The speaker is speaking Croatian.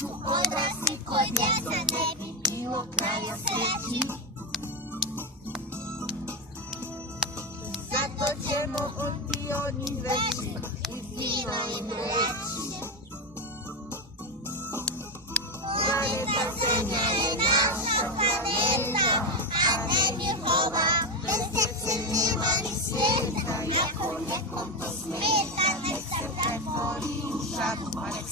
tu odrasli kod djeca ne bi bilo kraja sreći. Zato ćemo od njih veći i fino im reći. Planeta Zemlja je naša planeta, a ne njihova, bez djece nema ni svijeta. Ako nekom to smeta, nek se pretvori u žabu, pa nek